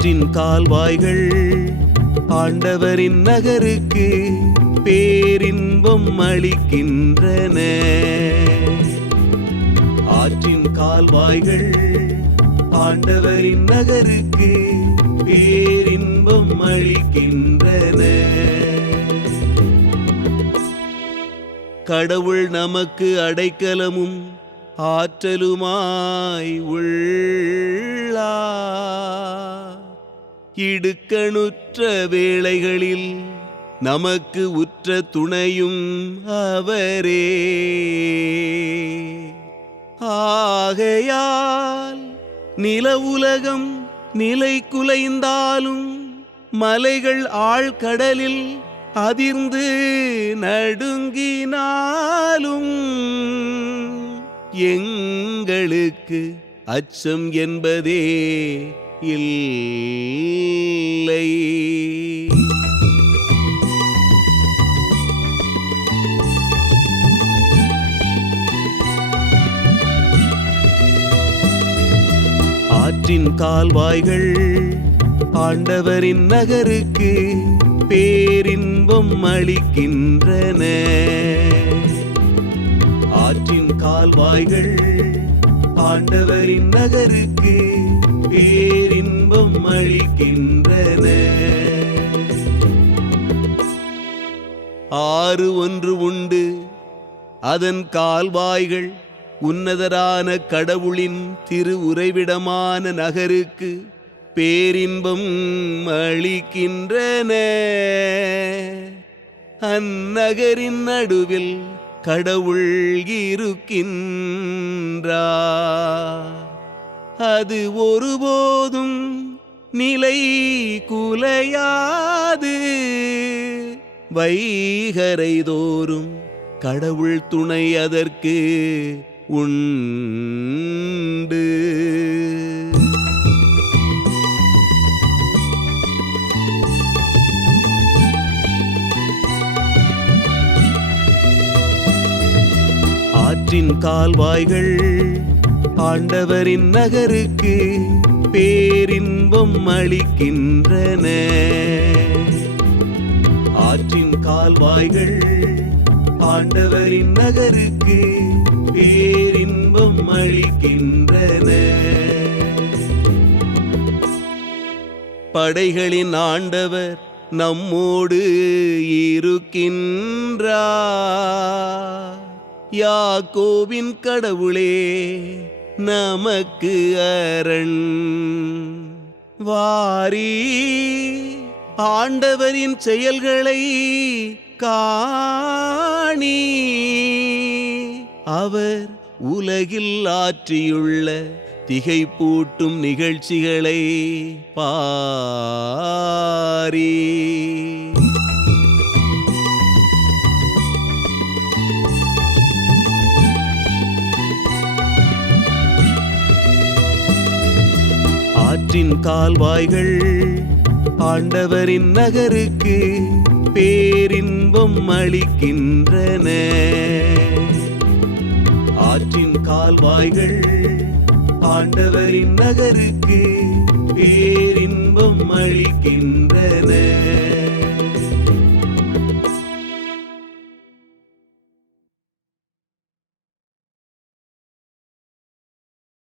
ஆற்றின் கால்வாய்கள் ஆண்டவரின் நகருக்கு பேரின்பம் அளிக்கின்றன. ஆற்றின் கால்வாய்கள் ஆண்டவரின் நகருக்கு பேரின்பம் அளிக்கின்றன. கடவுள் நமக்கு அடைக்கலமும் ஆற்றலுமாய் உள்ளா இடுக்கணுற்ற வேளைகளில் நமக்கு உற்ற துணையும் அவரே. ஆகையால் நில உலகம் நிலை குலைந்தாலும் மலைகள் ஆழ்கடலில் அதிர்ந்து நடுங்கினாலும் எங்களுக்கு அச்சம் என்பதே இல்லை. ஆற்றின் கால்வாய்கள் ஆண்டவரின் நகருக்கு பேரின்பம் அளிக்கின்றன. ஆற்றின் கால்வாய்கள் ஆண்டவரின் நகருக்கு பேரின்பம் ஆறு ஒன்று உண்டு. அதன் கால்வாய்கள் உன்னதரான கடவுளின் திரு உறைவிடமான நகருக்கு பேரின்பம் அளிக்கின்றன. அந்நகரின் நடுவில் கடவுள் இருக்கின்றா அது ஒருபோதும் நிலை குலையாது. வைகரை தோறும் கடவுள் துணை அதற்கு உண்டு. ஆற்றின் கால்வாய்கள் ஆண்டவரின் நகருக்கு பேரின்பம் அளிக்கின்றன. ஆற்றின் கால்வாய்கள் ஆண்டவரின் நகருக்கு பேரின்பம் அளிக்கின்றன. படைகளின் ஆண்டவர் நம்மோடு இருக்கின்றார். யாக்கோவின் கடவுளே நமக்கு அரண். வாரி ஆண்டவரின் செயல்களை காணி. அவர் உலகில் ஆற்றியுள்ள திகைப்பூட்டும் நிகழ்ச்சிகளை பாரி. ஆற்றின் கால்வாய்கள் ஆண்டவரின் நகருக்கு பேரின்பம் அளிக்கின்றன. ஆற்றின் கால்வாய்கள் ஆண்டவரின் நகருக்கு பேரின்பம் அளிக்கின்றன.